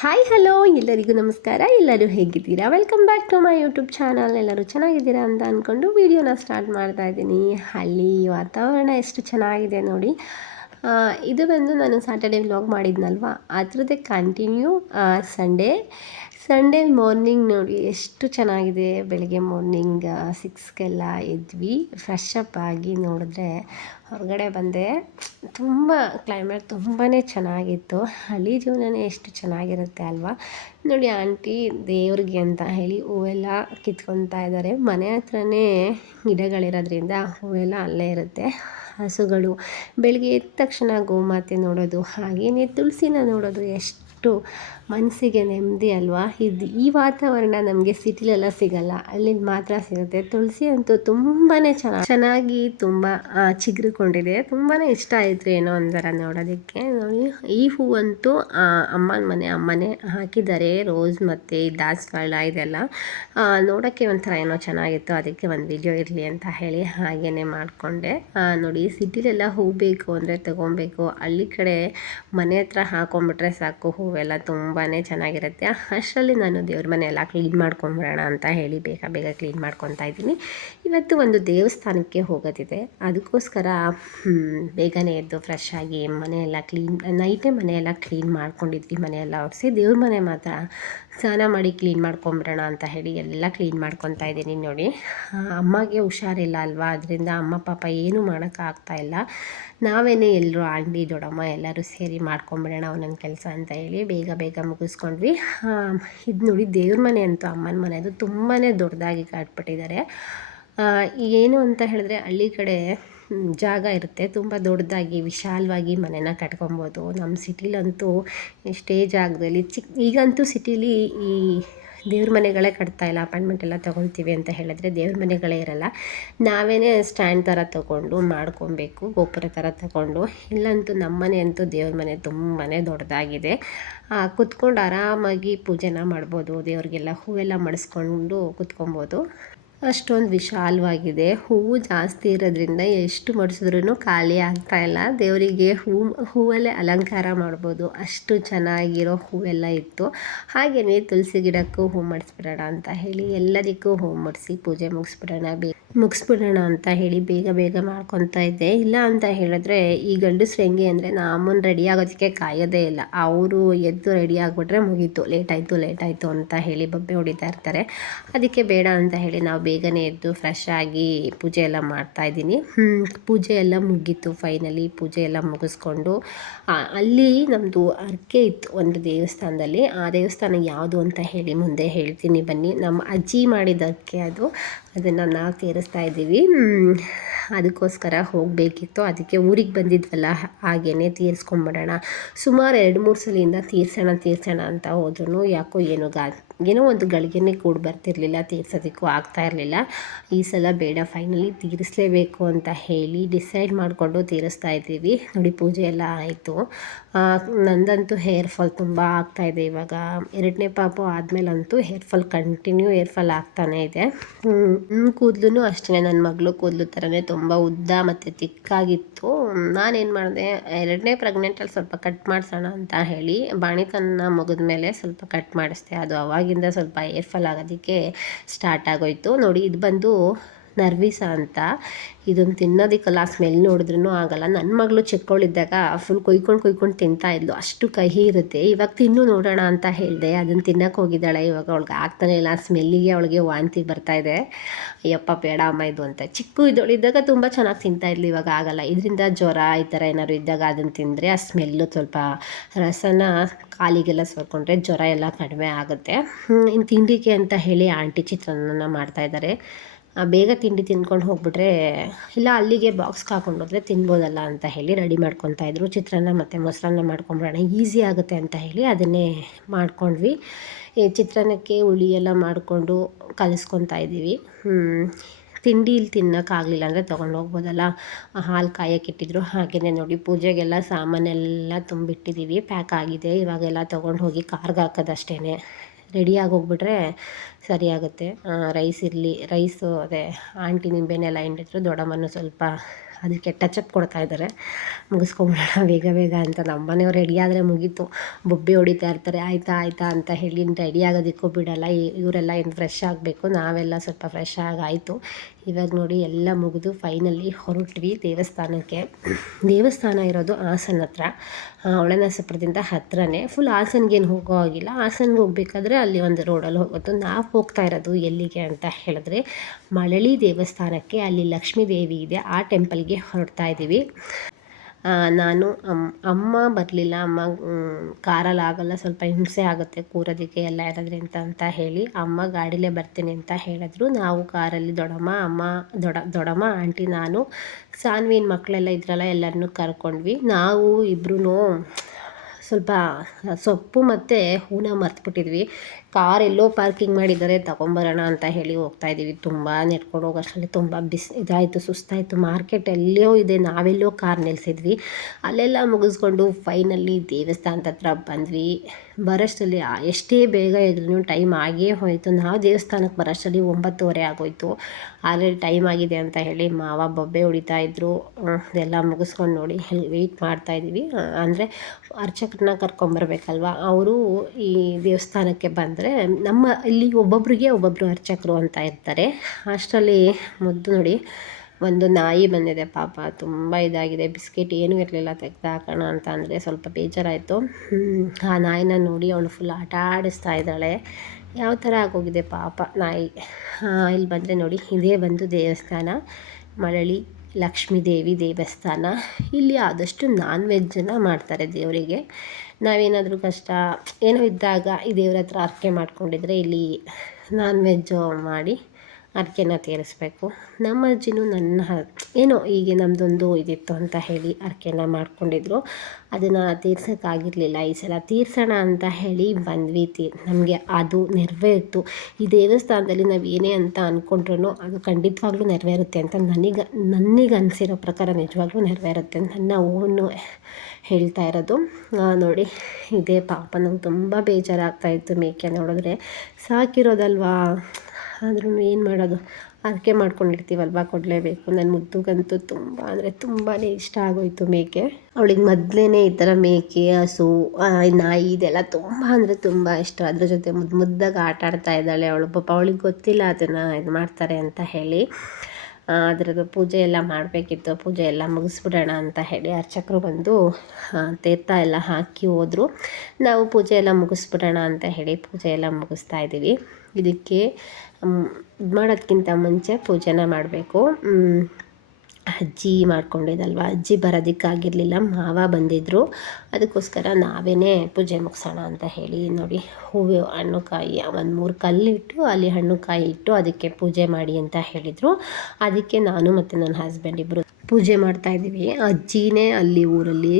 Hi, hello, ಎಲ್ಲರಿಗೂ ನಮಸ್ಕಾರ. ಎಲ್ಲರೂ ಹೇಗಿದ್ದೀರಾ? Welcome back to my YouTube channel ಎಲ್ಲರೂ ಚೆನ್ನಾಗಿದ್ದೀರಾ ಅಂತ ಅಂದ್ಕೊಂಡು ವೀಡಿಯೋನ ಸ್ಟಾರ್ಟ್ ಮಾಡ್ತಾ ಇದ್ದೀನಿ. ಹಳ್ಳಿ ವಾತಾವರಣ ಎಷ್ಟು ಚೆನ್ನಾಗಿದೆ ನೋಡಿ. ಇದು ಬಂದು ನಾನು ಸ್ಯಾಟರ್ಡೇ ವ್ಲಾಗ್ ಮಾಡಿದ್ನಲ್ವ? ಅದ್ರದ್ದೇ ಕಂಟಿನ್ಯೂ ಸಂಡೇ ಸಂಡೇ ಮಾರ್ನಿಂಗ್ ನೋಡಿ ಎಷ್ಟು ಚೆನ್ನಾಗಿದೆ ಬೆಳಗ್ಗೆ ಮಾರ್ನಿಂಗ್ ಸಿಕ್ಸ್ಗೆಲ್ಲ ಎದ್ವಿ ಫ್ರೆಶ್ ಅಪ್ ಆಗಿ ನೋಡಿದ್ರೆ ಹೊರಗಡೆ ಬಂದೆ. ತುಂಬ ಕ್ಲೈಮೇಟ್ ತುಂಬಾ ಚೆನ್ನಾಗಿತ್ತು. ಹಳ್ಳಿ ಜೀವನನೇ ಎಷ್ಟು ಚೆನ್ನಾಗಿರುತ್ತೆ ಅಲ್ವಾ? ನೋಡಿ ಆಂಟಿ ದೇವ್ರಿಗೆ ಅಂತ ಹೇಳಿ ಹೂವೆಲ್ಲ ಕಿತ್ಕೊತಾ ಇದ್ದಾರೆ. ಮನೆ ಹತ್ರನೇ ಗಿಡಗಳಿರೋದ್ರಿಂದ ಹೂವೆಲ್ಲ ಅಲ್ಲೇ ಇರುತ್ತೆ. ಹಸುಗಳು ಬೆಳಗ್ಗೆ ಎದ್ದ ತಕ್ಷಣ ಗೋಮಾತೆ ನೋಡೋದು ಹಾಗೆಯೇ ತುಳಸಿನ ನೋಡೋದು ಎಷ್ಟು ಮನಸ್ಸಿಗೆ ನೆಮ್ಮದಿ ಅಲ್ವಾ? ಇದು ಈ ವಾತಾವರಣ ನಮಗೆ ಸಿಟಿಲೆಲ್ಲ ಸಿಗಲ್ಲ, ಅಲ್ಲಿಂದ ಮಾತ್ರ ಸಿಗುತ್ತೆ. ತುಳಸಿ ಅಂತೂ ತುಂಬಾ ಚೆನ್ನಾಗಿ ಚೆನ್ನಾಗಿ ತುಂಬ ಚಿಗುರಿಕೊಂಡಿದೆ. ತುಂಬಾ ಇಷ್ಟ ಆಯಿತು ಏನೋ ಒಂಥರ ನೋಡೋದಕ್ಕೆ. ನೋಡಿ, ಈ ಹೂವಂತೂ ಅಮ್ಮನ ಮನೆ, ಅಮ್ಮನೇ ಹಾಕಿದ್ದಾರೆ. ರೋಸ್ ಮತ್ತು ದಾಸವಾಳ ಇದೆಲ್ಲ. ನೋಡೋಕ್ಕೆ ಒಂಥರ ಏನೋ ಚೆನ್ನಾಗಿತ್ತು. ಅದಕ್ಕೆ ಒಂದು ವಿಡಿಯೋ ಇರಲಿ ಅಂತ ಹೇಳಿ ಹಾಗೇ ಮಾಡಿಕೊಂಡೆ. ನೋಡಿ, ಸಿಟಿಲೆಲ್ಲ ಹೂ ಬೇಕು ಅಂದರೆ ತಗೊಬೇಕು ಹಳ್ಳಿ ಕಡೆ ಮನೆ ಹತ್ರ ಹಾಕೊಂಡ್ಬಿಟ್ರೆ ಸಾಕು. ಹೂವೆಲ್ಲ ತುಂಬಾ ಚೆನ್ನಾಗಿರುತ್ತೆ. ಅಷ್ಟರಲ್ಲಿ ನಾನು ದೇವ್ರ ಮನೆ ಎಲ್ಲ ಕ್ಲೀನ್ ಮಾಡ್ಕೊಂಬಿಡೋಣ ಅಂತ ಹೇಳಿ ಬೇಗ ಬೇಗ ಕ್ಲೀನ್ ಮಾಡ್ಕೊತಾ ಇದ್ದೀನಿ. ಇವತ್ತು ಒಂದು ದೇವಸ್ಥಾನಕ್ಕೆ ಹೋಗೋದಿದೆ. ಅದಕ್ಕೋಸ್ಕರ ಬೇಗನೆ ಎದ್ದು ಫ್ರೆಶ್ ಆಗಿ ಮನೆಯೆಲ್ಲ ಕ್ಲೀನ್ ನೈಟೇ ಮನೆಯೆಲ್ಲ ಕ್ಲೀನ್ ಮಾಡ್ಕೊಂಡಿದ್ವಿ ಮನೆಯೆಲ್ಲ ಒರೆಸಿ. ದೇವ್ರ ಮನೆ ಮಾತ್ರ ಸ್ನಾನ ಮಾಡಿ ಕ್ಲೀನ್ ಮಾಡ್ಕೊಂಬಿಡೋಣ ಅಂತ ಹೇಳಿ ಎಲ್ಲ ಕ್ಲೀನ್ ಮಾಡ್ಕೊತಾ ಇದ್ದೀನಿ ನೋಡಿ. ಅಮ್ಮಗೆ ಹುಷಾರಿಲ್ಲ ಅಲ್ವಾ? ಅದರಿಂದ ಅಮ್ಮ ಪಾಪ ಏನೂ ಮಾಡೋಕ್ಕಾಗ್ತಾ ಇಲ್ಲ. ನಾವೇನೇ ಎಲ್ಲರೂ ಆಂಟಿ, ದೊಡ್ಡಮ್ಮ ಎಲ್ಲರೂ ಸೇರಿ ಮಾಡ್ಕೊಂಬಿಡೋಣ ಒಂದೊಂದು ಕೆಲಸ ಅಂತ ಹೇಳಿ ಬೇಗ ಬೇಗ ಮುಗಿಸ್ಕೊಂಡ್ವಿ. ಇದು ನೋಡಿ ದೇವ್ರ ಮನೆ ಅಂತೂ ಅಮ್ಮನ ಮನೆ. ಅದು ತುಂಬಾ ದೊಡ್ಡದಾಗಿ ಕಟ್ಬಿಟ್ಟಿದ್ದಾರೆ. ಏನು ಅಂತ ಹೇಳಿದ್ರೆ ಹಳ್ಳಿ ಕಡೆ ಜಾಗ ಇರುತ್ತೆ. ತುಂಬ ದೊಡ್ಡದಾಗಿ, ವಿಶಾಲವಾಗಿ ಮನೆನ ಕಟ್ಕೊಬೋದು. ನಮ್ಮ ಸಿಟಿಲಂತೂ ಎಷ್ಟೇ ಜಾಗದಲ್ಲಿ ಚಿಕ್ಕ ಈಗಂತೂ ಸಿಟೀಲಿ ಈ ದೇವ್ರ ಮನೆಗಳೇ ಕಟ್ತಾ ಇಲ್ಲ. ಅಪಾರ್ಟ್ಮೆಂಟ್ ಎಲ್ಲ ತೊಗೊಳ್ತೀವಿ ಅಂತ ಹೇಳಿದ್ರೆ ದೇವ್ರ ಮನೆಗಳೇ ಇರಲ್ಲ. ನಾವೇ ಸ್ಟ್ಯಾಂಡ್ ಥರ ತೊಗೊಂಡು ಮಾಡ್ಕೊಬೇಕು, ಗೋಪುರ ಥರ ತಗೊಂಡು. ಇಲ್ಲಂತೂ ನಮ್ಮ ಮನೆ ಅಂತೂ ದೇವ್ರ ಮನೆ ತುಂಬಾ ದೊಡ್ಡದಾಗಿದೆ. ಕುತ್ಕೊಂಡು ಆರಾಮಾಗಿ ಪೂಜೆನ ಮಾಡ್ಬೋದು. ದೇವ್ರಿಗೆಲ್ಲ ಹೂವೆಲ್ಲ ಮಡಿಸ್ಕೊಂಡು ಕುತ್ಕೊಬೋದು. ಅಷ್ಟೊಂದು ವಿಶಾಲವಾಗಿದೆ. ಹೂವು ಜಾಸ್ತಿ ಇರೋದ್ರಿಂದ ಎಷ್ಟು ಮಡಿಸಿದ್ರೂ ಖಾಲಿ ಆಗ್ತಾ ಇಲ್ಲ. ದೇವರಿಗೆ ಹೂ, ಹೂವಲ್ಲೇ ಅಲಂಕಾರ ಮಾಡ್ಬೋದು. ಅಷ್ಟು ಚೆನ್ನಾಗಿರೋ ಹೂವೆಲ್ಲ ಇತ್ತು. ಹಾಗೆಯೇ ತುಳಸಿ ಗಿಡಕ್ಕೂ ಹೂ ಮಾಡಿಸ್ಬಿಡೋಣ ಅಂತ ಹೇಳಿ ಎಲ್ಲದಕ್ಕೂ ಹೂ ಮಾಡಿಸಿ ಪೂಜೆ ಮುಗಿಸ್ಬಿಡೋಣ. ಬೇ ಮುಗಿಸ್ಬಿಡೋಣ ಅಂತ ಹೇಳಿ ಬೇಗ ಬೇಗ ಮಾಡ್ಕೊತಾ ಇದ್ದೆ. ಇಲ್ಲ ಅಂತ ಹೇಳಿದ್ರೆ ಈ ಗಂಡಸ್ರು ಹೆಂಗೆ ಅಂದರೆ ನಮ್ಮನ್ನು ರೆಡಿ ಆಗೋದಕ್ಕೆ ಕಾಯೋದೇ ಇಲ್ಲ. ಅವರು ಎದ್ದು ರೆಡಿ ಆಗಿಬಿಟ್ರೆ ಮುಗೀತು. ಲೇಟ್ ಆಯಿತು ಲೇಟ್ ಆಯಿತು ಅಂತ ಹೇಳಿ ಬಬ್ಬೆ ಹೊಡಿತಾ ಇರ್ತಾರೆ. ಅದಕ್ಕೆ ಬೇಡ ಅಂತ ಹೇಳಿ ನಾವು ಬೇಗನೆ ಎದ್ದು ಫ್ರೆಶ್ ಆಗಿ ಪೂಜೆ ಎಲ್ಲ ಮಾಡ್ತಾ ಇದ್ದೀನಿ. ಪೂಜೆ ಎಲ್ಲ ಮುಗೀತು ಫೈನಲಿ ಪೂಜೆ ಎಲ್ಲ ಮುಗಿಸ್ಕೊಂಡು ಅಲ್ಲಿ ನಮ್ಮದು ಅರ್ಕೆ ಇತ್ತು ಒಂದು ದೇವಸ್ಥಾನದಲ್ಲಿ. ಆ ದೇವಸ್ಥಾನ ಯಾವುದು ಅಂತ ಹೇಳಿ ಮುಂದೆ ಹೇಳ್ತೀನಿ ಬನ್ನಿ. ನಮ್ಮ ಅಜ್ಜಿ ಮಾಡಿದ ಅರ್ಕೆ ಅದು. ಅದನ್ನು ನಾವು ತೀರಿಸ್ತಾ ಇದ್ದೀವಿ. ಅದಕ್ಕೋಸ್ಕರ ಹೋಗಬೇಕಿತ್ತು. ಅದಕ್ಕೆ ಊರಿಗೆ ಬಂದಿದ್ವಲ್ಲ ಹಾಗೇ ತೀರಿಸ್ಕೊಂಬಿಡೋಣ. ಸುಮಾರು ಎರಡು ಮೂರು ಸಲಿಂದ ತೀರ್ಸೋಣ ತೀರ್ಸೋಣ ಅಂತ ಹೋದ್ರೂ ಯಾಕೋ ಏನೋ ಗಾ ಏನೋ ಒಂದು ಗಳಿಗೆನೇ ಕೂಡ ಬರ್ತಿರಲಿಲ್ಲ, ತೀರ್ಸೋದಕ್ಕೂ ಆಗ್ತಾ ಇರಲಿಲ್ಲ. ಈ ಸಲ ಬೇಡ ಫೈನಲಿ ತೀರಿಸಲೇಬೇಕು ಅಂತ ಹೇಳಿ ಡಿಸೈಡ್ ಮಾಡಿಕೊಂಡು ತೀರಿಸ್ತಾ ಇದ್ದೀವಿ. ನೋಡಿ, ಪೂಜೆ ಎಲ್ಲ ಆಯಿತು. ನಂದಂತೂ ಹೇರ್ ಫಾಲ್ ತುಂಬ ಆಗ್ತಾ ಇದೆ ಇವಾಗ. ಎರಡನೇ ಪಾಪು ಆದಮೇಲಂತೂ hair fall continue hair fall ಆಗ್ತಾನೇ ಇದೆ. ಕೂದಲು ಅಷ್ಟೇ. ನನ್ನ ಮಗಳು ಕೂದಲು ಥರನೇ ತುಂಬ ಉದ್ದ ಮತ್ತು ತಿಕ್ಕಾಗಿತ್ತು. ನಾನೇನು ಮಾಡಿದೆ, ಎರಡನೇ ಪ್ರೆಗ್ನೆಂಟಲ್ಲಿ ಸ್ವಲ್ಪ ಕಟ್ ಮಾಡಿಸೋಣ ಅಂತ ಹೇಳಿ ಬಾಣಿತನ ಮುಗಿದ ಮೇಲೆ ಸ್ವಲ್ಪ ಕಟ್ ಮಾಡಿಸ್ದೆ. ಅದು ಅವಾಗಿಂದ ಸ್ವಲ್ಪ ಏರ್ಫಾಲ್ ಆಗೋದಕ್ಕೆ ಸ್ಟಾರ್ಟ್ ಆಗೋಯ್ತು. ನೋಡಿ ಇದು ಬಂದು ನರ್ವಿಸ ಅಂತ. ಇದನ್ನು ತಿನ್ನೋದಕ್ಕಲ್ಲ ಸ್ಮೆಲ್ ನೋಡಿದ್ರೂ ಆಗಲ್ಲ. ನನ್ನ ಮಗಳು ಚಿಕ್ಕವಳಿದ್ದಾಗ ಫುಲ್ ಕೊಯ್ಕೊಂಡು ಕೊಯ್ಕೊಂಡು ತಿಂತಾ ಇದ್ಲು. ಅಷ್ಟು ಕಹಿ ಇರುತ್ತೆ. ಇವಾಗ ತಿನ್ನು ನೋಡೋಣ ಅಂತ ಹೇಳಿದೆ. ಅದನ್ನು ತಿನ್ನಕ್ಕೆ ಹೋಗಿದ್ದಾಳೆ. ಇವಾಗ ಅವಳಿಗೆ ಆಗ್ತಾನೆ ಇಲ್ಲ. ಸ್ಮೆಲ್ಲಿಗೆ ಅವಳಿಗೆ ವಾಂತಿ ಬರ್ತಾ ಇದೆ. ಅಯ್ಯಪ್ಪ ಬೇಡ ಅಮ್ಮ ಇದು ಅಂತ. ಚಿಕ್ಕ ಇದ್ದೋಳಿದ್ದಾಗ ತುಂಬ ಚೆನ್ನಾಗಿ ತಿಂತಾ ಇದ್ಲು. ಇವಾಗ ಆಗಲ್ಲ. ಇದರಿಂದ ಜ್ವರ ಈ ಥರ ಏನಾದ್ರು ಇದ್ದಾಗ ಅದನ್ನು ತಿಂದರೆ ಆ ಸ್ಮೆಲ್ಲು ಸ್ವಲ್ಪ ರಸನ ಕಾಲಿಗೆಲ್ಲ ಸೋರ್ಕೊಂಡ್ರೆ ಜ್ವರ ಎಲ್ಲ ಕಡಿಮೆ ಆಗುತ್ತೆ. ಇನ್ನು ತಿಂಡಿಗೆ ಅಂತ ಹೇಳಿ ಆಂಟಿ ಚಿತ್ರಾನ್ನ ಮಾಡ್ತಾ ಇದ್ದಾರೆ. ಆ, ಬೇಗ ತಿಂಡಿ ತಿನ್ಕೊಂಡು ಹೋಗ್ಬಿಟ್ರೆ, ಇಲ್ಲ ಅಲ್ಲಿಗೆ ಬಾಕ್ಸ್ಗೆ ಹಾಕೊಂಡು ಹೋದ್ರೆ ತಿನ್ಬೋದಲ್ಲ ಅಂತ ಹೇಳಿ ರೆಡಿ ಮಾಡ್ಕೊತಾ ಇದ್ರು. ಚಿತ್ರಾನ್ನ ಮತ್ತು ಮೊಸರನ್ನ ಮಾಡ್ಕೊಂಬಿಡೋಣ ಈಸಿ ಆಗುತ್ತೆ ಅಂತ ಹೇಳಿ ಅದನ್ನೇ ಮಾಡ್ಕೊಂಡ್ವಿ. ಚಿತ್ರಾನ್ನಕ್ಕೆ ಹುಳಿ ಎಲ್ಲ ಮಾಡಿಕೊಂಡು ಕಲಿಸ್ಕೊತಾ ಇದ್ದೀವಿ. ತಿಂಡಿ ಇಲ್ಲಿ ತಿನ್ನೋಕ್ಕಾಗಲಿಲ್ಲ ಅಂದರೆ ತೊಗೊಂಡು ಹೋಗ್ಬೋದಲ್ಲ. ಹಾಲು ಕಾಯಕ್ಕಿಟ್ಟಿದ್ರು ಹಾಗೆಯೇ ನೋಡಿ, ಪೂಜೆಗೆಲ್ಲ ಸಾಮಾನೆಲ್ಲ ತುಂಬಿಟ್ಟಿದ್ದೀವಿ. ಪ್ಯಾಕ್ ಆಗಿದೆ. ಇವಾಗೆಲ್ಲ ತೊಗೊಂಡು ಹೋಗಿ ಕಾರ್ಗೆ ಹಾಕೋದಷ್ಟೇ ರೆಡಿಯಾಗಿ ಆಗೋಗ್ಬಿಟ್ರೆ ಸರಿ ಆಗುತ್ತೆ ರೈಸ್ ಇರಲಿ, ರೈಸು ಅದೇ ಆಂಟಿ ನಿಂಬೆನೆಲ್ಲ ಹಿಂಡಿದ್ರು, ದೊಡ್ಡಮ್ಮನೂ ಸ್ವಲ್ಪ ಅದಕ್ಕೆ ಟಚಪ್ ಕೊಡ್ತಾ ಇದ್ದಾರೆ. ಮುಗಿಸ್ಕೊಂಬಿಡೋಣ, ಬೇಗ ಬೇಗ ಅಂತ ನಮ್ಮ ಮನೆಯವ್ರು ರೆಡಿ ಆದರೆ ಮುಗೀತು. ಬೊಬ್ಬೆ ಹೊಡಿತಾ ಇರ್ತಾರೆ, ಆಯಿತಾ ಆಯಿತಾ ಅಂತ ಹೇಳಿ ರೆಡಿ ಆಗೋದಕ್ಕೂ ಬಿಡಲ್ಲ. ಇವರೆಲ್ಲ ಏನು ಫ್ರೆಶ್ ಆಗಬೇಕು. ನಾವೆಲ್ಲ ಸ್ವಲ್ಪ ಫ್ರೆಶ್ ಆಗಾಯಿತು ಇವಾಗ ನೋಡಿ ಎಲ್ಲ ಮುಗಿದು ಫೈನಲಿ ಹೊರಟ್ವಿ ದೇವಸ್ಥಾನಕ್ಕೆ. ದೇವಸ್ಥಾನ ಇರೋದು ಹಾಸನ ಹತ್ರ. ಒಳನರಸೀಪುರದಿಂದ ಹತ್ರನೇ. ಫುಲ್ ಹಾಸನ್ಗೇನು ಹೋಗೋ ಆಗಿಲ್ಲ ಹಾಸನ್ಗೆ ಹೋಗ್ಬೇಕಾದ್ರೆ ಅಲ್ಲಿ ಒಂದು ರೋಡಲ್ಲಿ ಹೋಗೋದು ನಾವು ಹೋಗ್ತಾ ಇರೋದು ಎಲ್ಲಿಗೆ ಅಂತ ಹೇಳಿದ್ರೆ ಮಳಲಿ ದೇವಸ್ಥಾನಕ್ಕೆ ಅಲ್ಲಿ ಲಕ್ಷ್ಮೀ ದೇವಿ ಇದೆ. ಆ ಟೆಂಪಲ್ಗೆ ಹೊರಡ್ತಾ ಇದ್ದೀವಿ. ನಾನು ಅಮ್ಮ ಬರಲಿಲ್ಲ. ಅಮ್ಮ ಕಾರಲ್ಲಿ ಆಗಲ್ಲ. ಸ್ವಲ್ಪ ಹಿಂಸೆ ಆಗುತ್ತೆ ಕೂರೋದಕ್ಕೆ ಎಲ್ಲ ಇರೋದ್ರಿಂದ ಅಂತ ಹೇಳಿ ಅಮ್ಮ ಗಾಡಿಲೇ ಬರ್ತೀನಿ ಅಂತ ಹೇಳಿದ್ರು. ನಾವು ಕಾರಲ್ಲಿ ದೊಡಮ್ಮ ಅಮ್ಮ ದೊಡ ದೊಡಮ್ಮ ಆಂಟಿ, ನಾನು, ಸಾನ್ವಿನ ಮಕ್ಕಳೆಲ್ಲ ಇದ್ರಲ್ಲ ಎಲ್ಲರನ್ನೂ ಕರ್ಕೊಂಡ್ವಿ. ನಾವು ಇಬ್ಬರೂ ಸ್ವಲ್ಪ ಸೊಪ್ಪು ಮತ್ತು ಹೂನ ಮರ್ತುಬಿಟ್ಟಿದ್ವಿ. ಕಾರ್ ಎಲ್ಲೋ ಪಾರ್ಕಿಂಗ್ ಮಾಡಿದ್ದಾರೆ, ತಗೊಂಬರೋಣ ಅಂತ ಹೇಳಿ ಹೋಗ್ತಾ ಇದ್ದೀವಿ ತುಂಬ ನೆಡ್ಕೊಂಡು ಹೋಗೋಷ್ಟರಲ್ಲಿ ತುಂಬ ಬಿಸ್, ಇದಾಯಿತು, ಸುಸ್ತಾಯಿತು. ಮಾರ್ಕೆಟ್ ಎಲ್ಲೋ ಇದೆ, ನಾವೆಲ್ಲೋ ಕಾರ್ ನಿಲ್ಲಿಸಿದ್ವಿ ಅಲ್ಲೆಲ್ಲ ಮುಗಿಸ್ಕೊಂಡು ಫೈನಲ್ಲಿ ದೇವಸ್ಥಾನದ ಹತ್ರ ಬಂದ್ವಿ. ಬರೋಷ್ಟರಲ್ಲಿ ಎಷ್ಟೇ ಬೇಗ ಇದ್ರೂ ಟೈಮ್ ಆಗೇ ಹೋಯಿತು. ನಾವು ದೇವಸ್ಥಾನಕ್ಕೆ ಬರೋಷ್ಟರಲ್ಲಿ ಒಂಬತ್ತುವರೆ ಆಗೋಯಿತು. ಆಲ್ರೆಡಿ ಟೈಮ್ ಆಗಿದೆ ಅಂತ ಹೇಳಿ ಮಾವ ಬೊಬ್ಬೆ ಹೊಡಿತಾ ಇದ್ದರು ಅದೆಲ್ಲ ಮುಗಿಸ್ಕೊಂಡು ನೋಡಿ ವೆಯ್ಟ್ ಮಾಡ್ತಾಯಿದ್ವಿ ಅಂದರೆ ಅರ್ಚಕರನ್ನ ಕರ್ಕೊಂಬರ್ಬೇಕಲ್ವ ಅವರು ಈ ದೇವಸ್ಥಾನಕ್ಕೆ ಬಂದರೆ ನಮ್ಮ ಇಲ್ಲಿ ಒಬ್ಬೊಬ್ಬರಿಗೆ ಒಬ್ಬೊಬ್ಬರು ಅರ್ಚಕರು ಅಂತ ಇರ್ತಾರೆ. ಅಷ್ಟರಲ್ಲಿ ಮುದ್ದು ನೋಡಿ ಒಂದು ನಾಯಿ ಬಂದಿದೆ ಪಾಪ, ತುಂಬ ಇದಾಗಿದೆ. ಬಿಸ್ಕೆಟ್ ಏನೂ ಇರಲಿಲ್ಲ ತೆಗೆದು ಹಾಕೋಣ ಅಂತ ಅಂದರೆ ಸ್ವಲ್ಪ ಬೇಜಾರಾಯಿತು. ಆ ನಾಯಿನ ನೋಡಿ ಅವಳು ಫುಲ್ ಆಟ ಆಡಿಸ್ತಾ ಇದ್ದಾಳೆ. ಯಾವ ಥರ ಆಗೋಗಿದೆ ಪಾಪ ನಾಯಿ. ಇಲ್ಲಿ ಬಂದರೆ ನೋಡಿ, ಇದೇ ಬಂದು ದೇವಸ್ಥಾನ. ಮಳಲಿ ಲಕ್ಷ್ಮೀ ದೇವಿ ದೇವಸ್ಥಾನ. ಇಲ್ಲಿ ಆದಷ್ಟು ನಾನ್ ವೆಜ್ಜನ್ನು ಮಾಡ್ತಾರೆ ದೇವರಿಗೆ. ನಾವೇನಾದರೂ ಕಷ್ಟ, ಏನೋ ಇದ್ದಾಗ ಈ ದೇವ್ರ ಹತ್ರ ಹರಕೆ ಮಾಡ್ಕೊಂಡಿದ್ರೆ ಇಲ್ಲಿ ನಾನ್ ವೆಜ್ಜು ಮಾಡಿ ಹರ್ಕೆನ ತೀರಿಸ್ಬೇಕು. ನಮ್ಮ ಅಜ್ಜಿನೂ ನನ್ನ ಏನೋ ಹೀಗೆ ನಮ್ಮದೊಂದು ಇದಿತ್ತು ಅಂತ ಹೇಳಿ ಹರಕೆನ ಮಾಡ್ಕೊಂಡಿದ್ರು. ಅದನ್ನು ತೀರ್ಸೋಕ್ಕಾಗಿರಲಿಲ್ಲ. ಈ ಸಲ ತೀರ್ಸೋಣ ಅಂತ ಹೇಳಿ ಬಂದ್ವಿ. ತೀ, ನಮಗೆ ಅದು ನೆರವೇರಿತು. ಈ ದೇವಸ್ಥಾನದಲ್ಲಿ ನಾವು ಏನೇ ಅಂತ ಅಂದ್ಕೊಂಡ್ರೂ ಅದು ಖಂಡಿತವಾಗ್ಲೂ ನೆರವೇರುತ್ತೆ ಅಂತ ನನಗೆ ನನಗೆ ಅನಿಸಿರೋ ಪ್ರಕಾರ ನಿಜವಾಗ್ಲೂ ನೆರವೇರುತ್ತೆ ನನ್ನ ಓನು ಹೇಳ್ತಾ ಇರೋದು. ನೋಡಿ, ಇದೇ ಪಾಪ ನಂಗೆ ತುಂಬ ಬೇಜಾರಾಗ್ತಾಯಿತ್ತು ಮೇಕೆ ನೋಡಿದ್ರೆ. ಸಾಕಿರೋದಲ್ವಾ? ಆದ್ರೂ ಏನು ಮಾಡೋದು? ಹರಕೆ ಮಾಡ್ಕೊಂಡಿರ್ತೀವಲ್ವ? ಕೊಡಲೇಬೇಕು. ನನ್ನ ಮುದ್ದುಗಂತೂ ತುಂಬ, ಅಂದರೆ ತುಂಬಾ ಇಷ್ಟ ಆಗೋಯಿತು ಮೇಕೆ. ಅವಳಿಗೆ ಮೊದಲೇ ಈ ಥರ ಮೇಕೆ, ಹಸು ನಾಯಿ ಇದೆಲ್ಲ ತುಂಬ, ಅಂದರೆ ತುಂಬ ಇಷ್ಟ. ಅದ್ರ ಜೊತೆ ಮುದ್ದು ಮುದ್ದಾಗಿ ಆಟ ಆಡ್ತಾ ಇದ್ದಾಳೆ ಅವಳು. ಪಾಪ ಅವಳಿಗೆ ಗೊತ್ತಿಲ್ಲ ಅದನ್ನು ಇದು ಮಾಡ್ತಾರೆ ಅಂತ ಹೇಳಿ. ಅದರದ್ದು ಪೂಜೆ ಎಲ್ಲ ಮಾಡಬೇಕಿತ್ತು. ಪೂಜೆ ಎಲ್ಲ ಮುಗಿಸ್ಬಿಡೋಣ ಅಂತ ಹೇಳಿ ಅರ್ಚಕರು ಬಂದು ತೀರ್ಥ ಎಲ್ಲ ಹಾಕಿ ಹೋದರು. ನಾವು ಪೂಜೆ ಎಲ್ಲ ಮುಗಿಸ್ಬಿಡೋಣ ಅಂತ ಹೇಳಿ ಪೂಜೆ ಎಲ್ಲ ಮುಗಿಸ್ತಾ ಇದ್ದೀವಿ. ಇದಕ್ಕೆ ಇದು ಮಾಡೋದಕ್ಕಿಂತ ಮುಂಚೆ ಪೂಜೆನ ಮಾಡಬೇಕು. ಅಜ್ಜಿ ಮಾಡ್ಕೊಂಡಿದ್ದಲ್ವ? ಅಜ್ಜಿ ಬರೋದಕ್ಕಾಗಿರಲಿಲ್ಲ, ಮಾವ ಬಂದಿದ್ದರು ಅದಕ್ಕೋಸ್ಕರ ನಾವೇ ಪೂಜೆ ಮುಗಿಸೋಣ ಅಂತ ಹೇಳಿ ನೋಡಿ, ಹೂವು ಹಣ್ಣು ಕಾಯಿ ಒಂದು ಮೂರು ಕಲ್ಲಿಟ್ಟು, ಅಲ್ಲಿ ಹಣ್ಣು ಕಾಯಿ ಇಟ್ಟು ಅದಕ್ಕೆ ಪೂಜೆ ಮಾಡಿ ಅಂತ ಹೇಳಿದರು. ಅದಕ್ಕೆ ನಾನು ಮತ್ತು ನನ್ನ ಹಸ್ಬೆಂಡ್ ಇಬ್ಬರು ಪೂಜೆ ಮಾಡ್ತಾ ಇದ್ದೀವಿ. ಅಜ್ಜಿನೇ ಅಲ್ಲಿ ಊರಲ್ಲಿ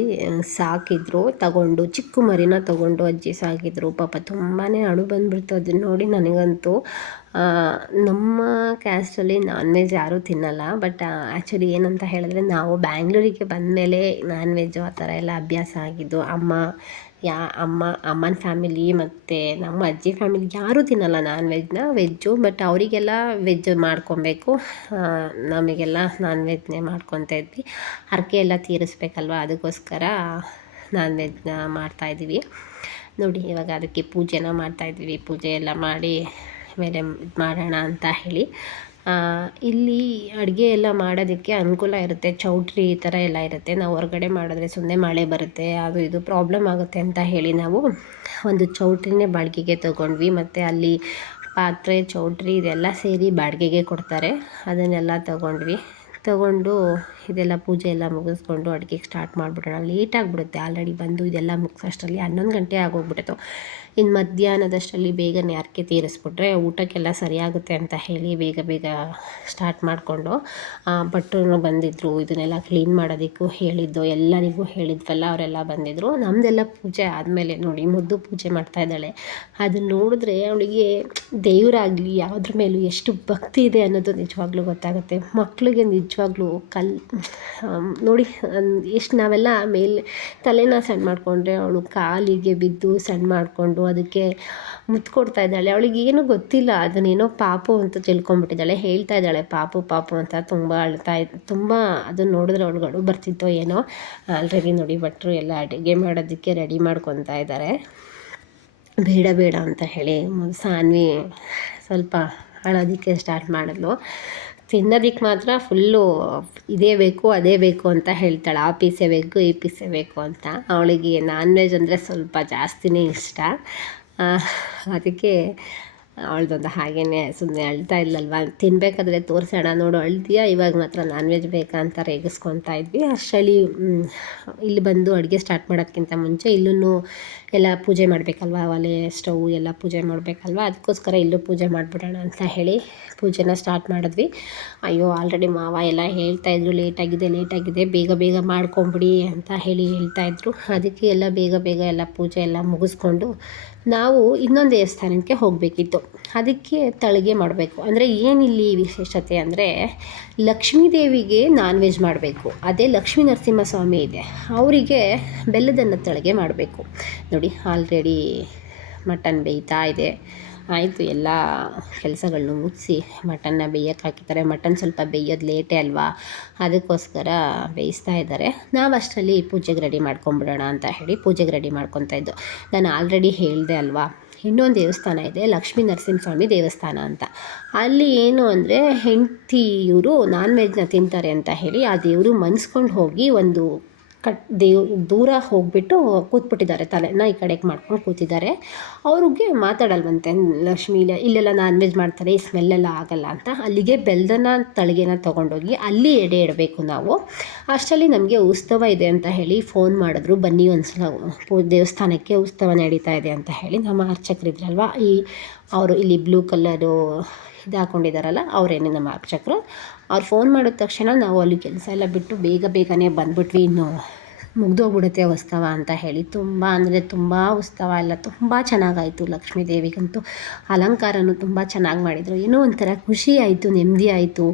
ಸಾಕಿದ್ರು. ತಗೊಂಡು ಚಿಕ್ಕ ಮರಿನ ತಗೊಂಡು ಅಜ್ಜಿ ಸಾಕಿದ್ರು. ಪಾಪ ತುಂಬಾ ಅಳು ಬಂದ್ಬಿಡ್ತು ಅದನ್ನ ನೋಡಿ ನನಗಂತೂ. ನಮ್ಮ ಕ್ಯಾಸ್ಟಲ್ಲಿ ನಾನ್ ವೆಜ್ ಯಾರೂ ತಿನ್ನಲ್ಲ. ಬಟ್ ಆ್ಯಕ್ಚುಲಿ ಏನಂತ ಹೇಳಿದ್ರೆ ನಾವು ಬ್ಯಾಂಗ್ಳೂರಿಗೆ ಬಂದಮೇಲೆ ನಾನ್ ವೆಜ್ಜು ಆ ಥರ ಎಲ್ಲ ಅಭ್ಯಾಸ ಆಗಿದ್ದು, ಅಮ್ಮ ಯಾ, ಅಮ್ಮ, ಅಮ್ಮನ ಫ್ಯಾಮಿಲಿ ಮತ್ತು ನಮ್ಮ ಅಜ್ಜಿ ಫ್ಯಾಮಿಲಿ ಯಾರೂ ತಿನ್ನಲ್ಲ ನಾನ್ ವೆಜ್ನ ವೆಜ್ಜು ಬಟ್ ಅವರಿಗೆಲ್ಲ ವೆಜ್ ಮಾಡ್ಕೊಬೇಕು. ನಮಗೆಲ್ಲ ನಾನ್ ವೆಜ್ನೇ ಮಾಡ್ಕೊತ ಇದ್ವಿ. ಹರಕೆ ಎಲ್ಲ ತೀರಿಸ್ಬೇಕಲ್ವ? ಅದಕ್ಕೋಸ್ಕರ ನಾನ್ ವೆಜ್ನ ಮಾಡ್ತಾಯಿದ್ದೀವಿ ನೋಡಿ, ಇವಾಗ ಅದಕ್ಕೆ ಪೂಜೆನ ಮಾಡ್ತಾಯಿದ್ದೀವಿ ಪೂಜೆ ಎಲ್ಲ ಮಾಡಿ ಮೇಲೆ ಇದು ಮಾಡೋಣ ಅಂತ ಹೇಳಿ. ಇಲ್ಲಿ ಅಡುಗೆ ಎಲ್ಲ ಮಾಡೋದಕ್ಕೆ ಅನುಕೂಲ ಇರುತ್ತೆ. ಚೌಟ್ರಿ ಈ ಥರ ಎಲ್ಲ ಇರುತ್ತೆ. ನಾವು ಹೊರಗಡೆ ಮಾಡಿದ್ರೆ ಸುಮ್ಮನೆ ಮಳೆ ಬರುತ್ತೆ, ಅದು ಇದು ಪ್ರಾಬ್ಲಮ್ ಆಗುತ್ತೆ ಅಂತ ಹೇಳಿ ನಾವು ಒಂದು ಚೌಟ್ರಿನೇ ಬಾಡಿಗೆಗೆ ತೊಗೊಂಡ್ವಿ. ಮತ್ತು ಅಲ್ಲಿ ಪಾತ್ರೆ, ಚೌಟ್ರಿ ಇದೆಲ್ಲ ಸೇರಿ ಬಾಡಿಗೆಗೆ ಕೊಡ್ತಾರೆ. ಅದನ್ನೆಲ್ಲ ತೊಗೊಂಡ್ವಿ. ತಗೊಂಡು ಇದೆಲ್ಲ ಪೂಜೆ ಎಲ್ಲ ಮುಗಿಸ್ಕೊಂಡು ಅಡುಗೆಗೆ ಸ್ಟಾರ್ಟ್ ಮಾಡಿಬಿಡೋಣ. ಲೇಟ್ ಆಗಿಬಿಡುತ್ತೆ. ಆಲ್ರೆಡಿ ಬಂದು ಇದೆಲ್ಲ ಮುಗಿಸೋಷ್ಟರಲ್ಲಿ ಹನ್ನೊಂದು ಗಂಟೆ ಆಗೋಗ್ಬಿಟ್ಟಿತ್ತು ಇನ್ನು ಮಧ್ಯಾಹ್ನದಷ್ಟರಲ್ಲಿ ಬೇಗನೆ ಅರ್ಕೆ ತೀರಿಸ್ಬಿಟ್ರೆ ಊಟಕ್ಕೆಲ್ಲ ಸರಿಯಾಗುತ್ತೆ ಅಂತ ಹೇಳಿ ಬೇಗ ಬೇಗ ಸ್ಟಾರ್ಟ್ ಮಾಡಿಕೊಂಡು ಭಟ್ರು ಬಂದಿದ್ದರು ಇದನ್ನೆಲ್ಲ ಕ್ಲೀನ್ ಮಾಡೋದಕ್ಕೂ ಹೇಳಿದ್ದು, ಎಲ್ಲರಿಗೂ ಹೇಳಿದ್ವಲ್ಲ, ಅವರೆಲ್ಲ ಬಂದಿದ್ದರು ನಮ್ಮದೆಲ್ಲ ಪೂಜೆ ಆದಮೇಲೆ ನೋಡಿ, ಮುದ್ದು ಪೂಜೆ ಮಾಡ್ತಾ ಇದ್ದಾಳೆ. ಅದನ್ನ ನೋಡಿದ್ರೆ ಅವಳಿಗೆ ದೇವರಾಗಲಿ, ಯಾವುದ್ರ ಮೇಲೂ ಎಷ್ಟು ಭಕ್ತಿ ಇದೆ ಅನ್ನೋದು ನಿಜವಾಗ್ಲೂ ಗೊತ್ತಾಗುತ್ತೆ. ಮಕ್ಕಳಿಗೆ ನಿಜವಾಗ್ಲೂ ಕಲ್ ನೋಡಿ ಎಷ್ಟು ನಾವೆಲ್ಲ ಮೇಲೆ ತಲೆನ ಸಣ್ಣ ಮಾಡಿಕೊಂಡ್ರೆ ಅವಳು ಕಾಲಿಗೆ ಬಿದ್ದು ಸಣ್ಣ ಮಾಡಿಕೊಂಡು ಅದಕ್ಕೆ ಮುತ್ತು ಕೊಡ್ತಾ ಇದ್ದಾಳೆ. ಅವಳಿಗೆ ಏನೂ ಗೊತ್ತಿಲ್ಲ. ಅದನ್ನೇನೋ ಪಾಪು ಅಂತ ತಿಳ್ಕೊಂಬಿಟ್ಟಿದ್ದಾಳೆ ಹೇಳ್ತಾ ಇದ್ದಾಳೆ, ಪಾಪು ಪಾಪು ಅಂತ ತುಂಬ ಅಳ್ತಾ ತುಂಬ ಅದನ್ನು ನೋಡಿದ್ರೆ ಅವಳುಗಳು ಬರ್ತಿತ್ತೋ ಏನೋ. ಆಲ್ರೆಡಿ ನೋಡಿ, ಭಟ್ರು ಎಲ್ಲ ಅಡುಗೆ ಮಾಡೋದಕ್ಕೆ ರೆಡಿ ಮಾಡ್ಕೊತಾ ಇದ್ದಾರೆ. ಬೇಡ ಬೇಡ ಅಂತ ಹೇಳಿ ಸಾನ್ವಿ ಸ್ವಲ್ಪ ಅಳೋದಕ್ಕೆ ಸ್ಟಾರ್ಟ್ ಮಾಡಿದ್ಲು. ತಿನ್ನೋದಕ್ಕೆ ಮಾತ್ರ ಫುಲ್ಲು ಇದೇ ಬೇಕು, ಅದೇ ಬೇಕು ಅಂತ ಹೇಳ್ತಾಳೆ. ಆ ಪೀಸೆ ಬೇಕು, ಈ ಪೀಸೆ ಬೇಕು ಅಂತ. ಅವಳಿಗೆ ನಾನ್ ವೆಜ್ ಅಂದರೆ ಸ್ವಲ್ಪ ಜಾಸ್ತಿನೇ ಇಷ್ಟ. ಅದಕ್ಕೆ ಅವಳದೊಂದು ಹಾಗೇ ಸುಮ್ಮನೆ ಅಳ್ತಾ ಇಲ್ಲಲ್ವ? ತಿನ್ನಬೇಕಾದ್ರೆ ತೋರಿಸೋಣ ನೋಡು, ಅಳ್ತೀಯಾ? ಇವಾಗ ಮಾತ್ರ ನಾನ್ ವೆಜ್ ಬೇಕಾ ಅಂತ ರೇಗಿಸ್ಕೊತಾ ಇದ್ವಿ. ಅಷ್ಟರಲ್ಲಿ ಇಲ್ಲಿ ಬಂದು ಅಡುಗೆ ಸ್ಟಾರ್ಟ್ ಮಾಡೋದಕ್ಕಿಂತ ಮುಂಚೆ ಇಲ್ಲೂ ಎಲ್ಲ ಪೂಜೆ ಮಾಡಬೇಕಲ್ವ? ಒಲೆ, ಸ್ಟವ್ ಎಲ್ಲ ಪೂಜೆ ಮಾಡಬೇಕಲ್ವ? ಅದಕ್ಕೋಸ್ಕರ ಇಲ್ಲೂ ಪೂಜೆ ಮಾಡಿಬಿಡೋಣ ಅಂತ ಹೇಳಿ ಪೂಜೆನ ಸ್ಟಾರ್ಟ್ ಮಾಡಿದ್ವಿ. ಅಯ್ಯೋ ಆಲ್ರೆಡಿ ಮಾವ ಎಲ್ಲ ಹೇಳ್ತಾಯಿದ್ರು ಲೇಟಾಗಿದೆ ಲೇಟಾಗಿದೆ ಬೇಗ ಬೇಗ ಮಾಡ್ಕೊಂಬಿಡಿ ಅಂತ ಹೇಳಿ ಹೇಳ್ತಾಯಿದ್ರು ಅದಕ್ಕೆ ಎಲ್ಲ ಬೇಗ ಬೇಗ ಎಲ್ಲ ಪೂಜೆ ಎಲ್ಲ ಮುಗಿಸ್ಕೊಂಡು ನಾವು ಇನ್ನೊಂದು ದೇವಸ್ಥಾನಕ್ಕೆ ಹೋಗಬೇಕಿತ್ತು. ಅದಕ್ಕೆ ತಳಿಗೆ ಮಾಡಬೇಕು. ಅಂದರೆ ಏನಿಲ್ಲಿ ವಿಶೇಷತೆ ಅಂದರೆ ಲಕ್ಷ್ಮೀ ದೇವಿಗೆ ನಾನ್ ವೆಜ್ ಮಾಡಬೇಕು. ಅದೇ ಲಕ್ಷ್ಮೀ ನರಸಿಂಹಸ್ವಾಮಿ ಇದೆ. ಅವರಿಗೆ ಬೆಲ್ಲದನ್ನ ತಳಿಗೆ ಮಾಡಬೇಕು. ನೋಡಿ ಆಲ್ರೆಡಿ ಮಟನ್ ಬೇಯ್ತಾ ಇದೆ. ಆಯಿತು, ಎಲ್ಲ ಕೆಲಸಗಳನ್ನು ಮುಗಿಸಿ ಮಟನ್ನ ಬೇಯಕ್ಕೆ ಹಾಕಿದ್ದಾರೆ. ಮಟನ್ ಸ್ವಲ್ಪ ಬೇಯೋದು ಲೇಟೇ ಅಲ್ವಾ? ಅದಕ್ಕೋಸ್ಕರ ಬೇಯಿಸ್ತಾ ಇದ್ದಾರೆ. ನಾವು ಅಷ್ಟರಲ್ಲಿ ಪೂಜೆಗೆ ರೆಡಿ ಮಾಡ್ಕೊಂಬಿಡೋಣ ಅಂತ ಹೇಳಿ ಪೂಜೆಗೆ ರೆಡಿ ಮಾಡ್ಕೊತಾ ಇದ್ದು. ನಾನು ಆಲ್ರೆಡಿ ಹೇಳಿದೆ ಅಲ್ವಾ? ಇನ್ನೊಂದು ದೇವಸ್ಥಾನ ಇದೆ, ಲಕ್ಷ್ಮೀ ನರಸಿಂಹಸ್ವಾಮಿ ದೇವಸ್ಥಾನ ಅಂತ. ಅಲ್ಲಿ ಏನು ಅಂದರೆ ಹೆಂಡತಿ ಇವರು ನಾನ್ ವೆಜ್ನ ತಿಂತಾರೆ ಅಂತ ಹೇಳಿ ಆ ದೇವರು ಮನ್ಸ್ಕೊಂಡು ಹೋಗಿ ಒಂದು ಕಟ್ ದೇವ್, ದೂರ ಹೋಗಿಬಿಟ್ಟು ಕೂತ್ಬಿಟ್ಟಿದ್ದಾರೆ ತಲೆನ ಈ ಕಡೆಗೆ ಮಾಡ್ಕೊಂಡು ಕೂತಿದ್ದಾರೆ. ಅವ್ರಿಗೆ ಮಾತಾಡಲ್ವಂತೆ, ಲಕ್ಷ್ಮೀ ಇಲ್ಲೆಲ್ಲ ನಾನ್ ವೆಜ್ ಮಾಡ್ತಾರೆ, ಈ ಸ್ಮೆಲ್ಲೆಲ್ಲ ಆಗಲ್ಲ ಅಂತ. ಅಲ್ಲಿಗೆ ಬೆಲ್ದನ ತಳಿಗೆನ ತೊಗೊಂಡೋಗಿ ಅಲ್ಲಿ ಎಡೆ ಇಡಬೇಕು ನಾವು. ಅಷ್ಟರಲ್ಲಿ ನಮಗೆ ಉತ್ಸವ ಇದೆ ಅಂತ ಹೇಳಿ ಫೋನ್ ಮಾಡಿದ್ರು. ಬನ್ನಿ ಒಂದ್ಸಲ ದೇವಸ್ಥಾನಕ್ಕೆ ಉತ್ಸವ ನಡೀತಾ ಇದೆ ಅಂತ ಹೇಳಿ ನಮ್ಮ ಅರ್ಚಕರಿದ್ರಲ್ವ? ಈ, ಅವರು ಇಲ್ಲಿ ಬ್ಲೂ ಕಲರು ಇದು ಹಾಕೊಂಡಿದ್ದಾರಲ್ಲ ಅವರೇನೆ ನಮ್ಮ ಅರ್ಚಕರು. ಅವ್ರು ಫೋನ್ ಮಾಡಿದ ತಕ್ಷಣ ನಾವು ಅಲ್ಲಿ ಕೆಲಸ ಎಲ್ಲ ಬಿಟ್ಟು ಬೇಗ ಬೇಗನೆ ಬಂದ್ಬಿಟ್ವಿ. ಇನ್ನು ಮುಗ್ದೋಗ್ಬಿಡುತ್ತೆ ಉತ್ಸವ ಅಂತ ಹೇಳಿ. ತುಂಬ ಅಂದರೆ ತುಂಬ ಉತ್ಸವ ಎಲ್ಲ ತುಂಬ ಚೆನ್ನಾಗಾಯಿತು ಲಕ್ಷ್ಮೀ ದೇವಿಗಂತೂ ಅಲಂಕಾರನೂ ತುಂಬ ಚೆನ್ನಾಗಿ ಮಾಡಿದರು. ಏನೋ ಒಂಥರ ಖುಷಿ ಆಯಿತು, ನೆಮ್ಮದಿ ಆಯಿತು.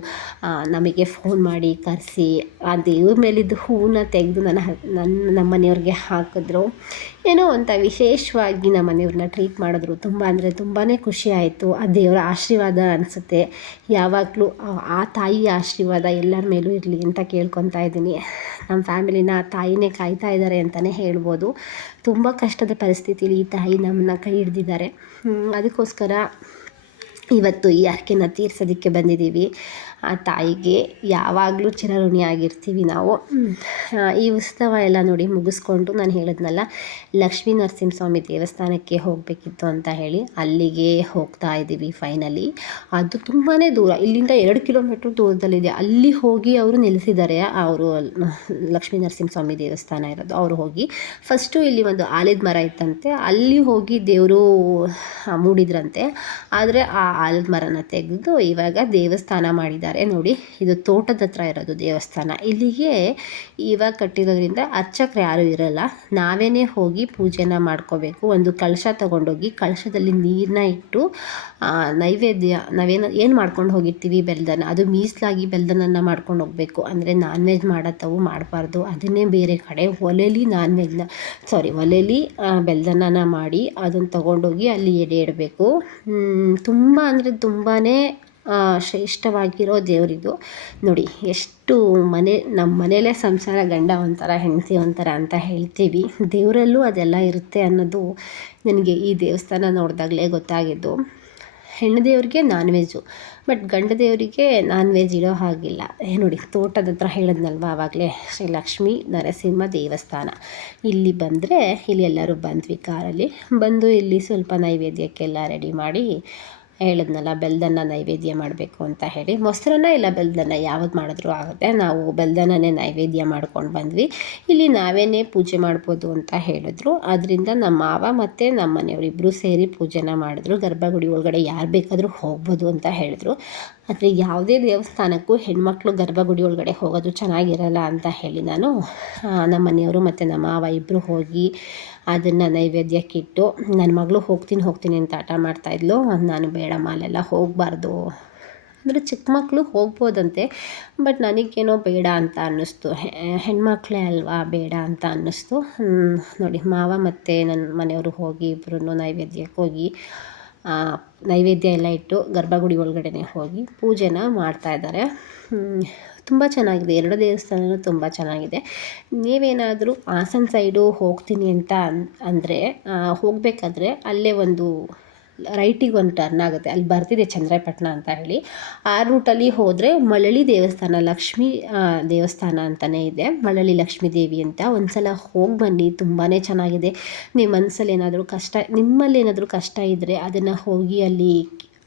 ನಮಗೆ ಫೋನ್ ಮಾಡಿ ಕರೆಸಿ, ಆ ದೇವ್ರ ಮೇಲಿದ್ದು ಹೂವನ್ನ ತೆಗೆದು ನನ್ನ ನನ್ನ ಮನೆಯವ್ರಿಗೆ ಹಾಕಿದ್ರು. ಏನೋ ಅಂತ ವಿಶೇಷವಾಗಿ ನಮ್ಮ ಮನೆಯವ್ರನ್ನ ಟ್ರೀಟ್ ಮಾಡಿದ್ರು. ತುಂಬ ಅಂದರೆ ತುಂಬಾ ಖುಷಿ ಆಯಿತು. ಆ ದೇವರ ಆಶೀರ್ವಾದ ಅನಿಸುತ್ತೆ. ಯಾವಾಗಲೂ ಆ ತಾಯಿ ಆಶೀರ್ವಾದ ಎಲ್ಲರ ಮೇಲೂ ಇರಲಿ ಅಂತ ಕೇಳ್ಕೊತಾ ಇದ್ದೀನಿ. ನಮ್ಮ ಫ್ಯಾಮಿಲಿನ ತಾಯಿನೇ ಕಾಯ್ತಾ ಇದ್ದಾರೆ ಅಂತಲೇ ಹೇಳ್ಬೋದು. ತುಂಬ ಕಷ್ಟದ ಪರಿಸ್ಥಿತಿಲಿ ಈ ತಾಯಿ ನಮ್ಮನ್ನ ಕೈ ಹಿಡ್ದಿದ್ದಾರೆ. ಅದಕ್ಕೋಸ್ಕರ ಇವತ್ತು ಈ ಹರಕೆನ ತೀರ್ಸೋದಕ್ಕೆ ಬಂದಿದ್ದೀವಿ. ಆ ತಾಯಿಗೆ ಯಾವಾಗಲೂ ಚಿರಋಣಿಯಾಗಿರ್ತೀವಿ ನಾವು. ಈ ಉತ್ಸವ ಎಲ್ಲ ನೋಡಿ ಮುಗಿಸ್ಕೊಂಡು ನಾನು ಹೇಳಿದ್ನಲ್ಲ ಲಕ್ಷ್ಮೀ ನರಸಿಂಹಸ್ವಾಮಿ ದೇವಸ್ಥಾನಕ್ಕೆ ಹೋಗಬೇಕಿತ್ತು ಅಂತ ಹೇಳಿ ಅಲ್ಲಿಗೆ ಹೋಗ್ತಾ ಇದ್ದೀವಿ ಫೈನಲಿ ಅದು ತುಂಬಾ ದೂರ ಇಲ್ಲಿಂದ ಎರಡು ಕಿಲೋಮೀಟ್ರ್ ದೂರದಲ್ಲಿದೆ. ಅಲ್ಲಿ ಹೋಗಿ ಅವರು ನಿಲ್ಲಿಸಿದ್ದಾರೆ ಅವರು ಲಕ್ಷ್ಮೀ ನರಸಿಂಹಸ್ವಾಮಿ ದೇವಸ್ಥಾನ ಇರೋದು. ಅವರು ಹೋಗಿ ಫಸ್ಟು ಇಲ್ಲಿ ಒಂದು ಆಲಿದ ಮರ ಇತ್ತಂತೆ. ಅಲ್ಲಿ ಹೋಗಿ ದೇವರು ಮೂಡಿದ್ರಂತೆ. ಆದರೆ ಆ ಆಲದ ಮರನ ತೆಗೆದು ಇವಾಗ ದೇವಸ್ಥಾನ ಮಾಡಿದ್ದಾರೆ. ನೋಡಿ, ಇದು ತೋಟದ ಹತ್ರ ಇರೋದು ದೇವಸ್ಥಾನ. ಇಲ್ಲಿಗೆ ಇವಾಗ ಕಟ್ಟಿರೋದ್ರಿಂದ ಅರ್ಚಕರು ಯಾರೂ ಇರಲ್ಲ. ನಾವೇ ಹೋಗಿ ಪೂಜೆನ ಮಾಡ್ಕೋಬೇಕು. ಒಂದು ಕಳಶ ತಗೊಂಡೋಗಿ ಕಳಶದಲ್ಲಿ ನೀರನ್ನ ಇಟ್ಟು ನೈವೇದ್ಯ, ನಾವೇನು, ಏನು ಮಾಡ್ಕೊಂಡು ಹೋಗಿರ್ತೀವಿ ಬೆಲ್ದನ? ಅದು ಮೀಸಲಾಗಿ ಬೆಲ್ದನನ್ನು ಮಾಡ್ಕೊಂಡು ಹೋಗಬೇಕು. ಅಂದರೆ ನಾನ್ ವೆಜ್ ಮಾಡತ್ತವು, ಮಾಡಬಾರ್ದು. ಅದನ್ನೇ ಬೇರೆ ಕಡೆ ಒಲೆಯಲ್ಲಿ ನಾನ್ ವೆಜ್ನ ಸಾರಿ ಒಲೆಯಲ್ಲಿ ಬೆಲ್ದನ ಮಾಡಿ ಅದನ್ನು ತಗೊಂಡೋಗಿ ಅಲ್ಲಿ ಎಡೆ ಇಡಬೇಕು. ತುಂಬ ಅಂದರೆ ತುಂಬಾ ಶ್ರೇಷ್ಠವಾಗಿರೋ ದೇವರಿದು. ನೋಡಿ, ಎಷ್ಟು ಮನೆ ನಮ್ಮ ಮನೆಯಲ್ಲೇ ಸಂಸಾರ ಗಂಡ ಒಂಥರ, ಹೆಂಡತಿ ಒಂಥರ ಅಂತ ಹೇಳ್ತೀವಿ. ದೇವರಲ್ಲೂ ಅದೆಲ್ಲ ಇರುತ್ತೆ ಅನ್ನೋದು ನನಗೆ ಈ ದೇವಸ್ಥಾನ ನೋಡಿದಾಗಲೇ ಗೊತ್ತಾಗಿದ್ದು. ಹೆಣ್ಣು ದೇವರಿಗೆ ನಾನ್ ವೆಜ್ಜು ಬಟ್ ಗಂಡ ದೇವರಿಗೆ ನಾನ್ ವೆಜ್ ಇಡೋ ಹಾಗಿಲ್ಲ ನೋಡಿ, ತೋಟದ ಹತ್ರ ಹೇಳಿದ್ನಲ್ವ ಆವಾಗಲೇ ಶ್ರೀ ಲಕ್ಷ್ಮೀ ನರಸಿಂಹ ದೇವಸ್ಥಾನ. ಇಲ್ಲಿ ಬಂದರೆ, ಇಲ್ಲಿ ಎಲ್ಲರೂ ಬಂದ್ವಿ ಕಾರಲ್ಲಿ. ಬಂದು ಇಲ್ಲಿ ಸ್ವಲ್ಪ ನೈವೇದ್ಯಕ್ಕೆಲ್ಲ ರೆಡಿ ಮಾಡಿ ಹೇಳಿದ್ನಲ್ಲ, ಬೆಲ್ದನ್ನ ನೈವೇದ್ಯ ಮಾಡಬೇಕು ಅಂತ ಹೇಳಿ. ಮೊಸರನ್ನ ಇಲ್ಲ, ಬೆಲ್ದನ್ನ ಯಾವ್ದು ಮಾಡಿದ್ರು ಆಗುತ್ತೆ. ನಾವು ಬೆಲ್ದನ್ನೇ ನೈವೇದ್ಯ ಮಾಡ್ಕೊಂಡು ಬಂದ್ವಿ. ಇಲ್ಲಿ ನಾವೇನೇ ಪೂಜೆ ಮಾಡ್ಬೋದು ಅಂತ ಹೇಳಿದ್ರು. ಅದರಿಂದ ನಮ್ಮ ಮಾವ ಮತ್ತು ನಮ್ಮ ಮನೆಯವರಿಬ್ಬರು ಸೇರಿ ಪೂಜೆನ ಮಾಡಿದ್ರು. ಗರ್ಭಗುಡಿ ಒಳಗಡೆ ಯಾರು ಬೇಕಾದರೂ ಹೋಗ್ಬೋದು ಅಂತ ಹೇಳಿದ್ರು. ಆದರೆ ಯಾವುದೇ ದೇವಸ್ಥಾನಕ್ಕೂ ಹೆಣ್ಮಕ್ಳು ಗರ್ಭಗುಡಿ ಒಳಗಡೆ ಹೋಗೋದು ಚೆನ್ನಾಗಿರಲ್ಲ ಅಂತ ಹೇಳಿ ನಾನು ನಮ್ಮ ಮನೆಯವರು ಮತ್ತು ನಮ್ಮ ಮಾವ ಇಬ್ಬರು ಹೋಗಿ ಅದನ್ನು ನೈವೇದ್ಯಕ್ಕಿಟ್ಟು ನನ್ನ ಮಗಳು ಹೋಗ್ತೀನಿ ಹೋಗ್ತೀನಿ ಅಂತ ಆಟ ಮಾಡ್ತಾಯಿದ್ಲು ನಾನು ಬೇಡ, ಮಾಲೆಲ್ಲ ಹೋಗಬಾರ್ದು. ಅಂದರೆ ಚಿಕ್ಕ ಮಕ್ಕಳು ಹೋಗ್ಬೋದಂತೆ, ಬಟ್ ನನಗೇನೋ ಬೇಡ ಅಂತ ಅನ್ನಿಸ್ತು. ಹೆಣ್ಮಕ್ಳೇ ಅಲ್ವಾ, ಬೇಡ ಅಂತ ಅನ್ನಿಸ್ತು. ನೋಡಿ, ಮಾವ ಮತ್ತು ನನ್ನ ಮನೆಯವರು ಹೋಗಿ ಇಬ್ಬರೂ ನೈವೇದ್ಯಕ್ಕೆ ಹೋಗಿ ನೈವೇದ್ಯ ಎಲ್ಲ ಇಟ್ಟು ಗರ್ಭಗುಡಿ ಒಳಗಡೆನೆ ಹೋಗಿ ಪೂಜೆನ ಮಾಡ್ತಾಯಿದ್ದಾರೆ ತುಂಬ ಚೆನ್ನಾಗಿದೆ. ಎರಡು ದೇವಸ್ಥಾನವೂ ತುಂಬ ಚೆನ್ನಾಗಿದೆ. ನೀವೇನಾದರೂ ಹಾಸನ ಸೈಡು ಹೋಗ್ತೀನಿ ಅಂತ ಅನ್, ಅಂದರೆ ಹೋಗಬೇಕಾದ್ರೆ ಅಲ್ಲೇ ಒಂದು ರೈಟಿಗೆ ಒಂದು ಟರ್ನ್ ಆಗುತ್ತೆ. ಅಲ್ಲಿ ಬರ್ತಿದೆ ಚಂದ್ರಪಟ್ಟಣ ಅಂತ ಹೇಳಿ. ಆ ರೂಟಲ್ಲಿ ಹೋದರೆ ಮಳಳಿ ದೇವಸ್ಥಾನ, ಲಕ್ಷ್ಮೀ ದೇವಸ್ಥಾನ ಅಂತಲೇ ಇದೆ. ಮಳಳಿ ಲಕ್ಷ್ಮೀ ದೇವಿ ಅಂತ ಒಂದು ಸಲ ಹೋಗಿ ಬನ್ನಿ. ತುಂಬಾ ಚೆನ್ನಾಗಿದೆ. ನಿಮ್ಮ ಮನಸ್ಸಲ್ಲಿ ಏನಾದರೂ ಕಷ್ಟ ನಿಮ್ಮಲ್ಲಿ ಏನಾದರೂ ಕಷ್ಟ ಇದ್ದರೆ ಅದನ್ನು ಹೋಗಿ ಅಲ್ಲಿ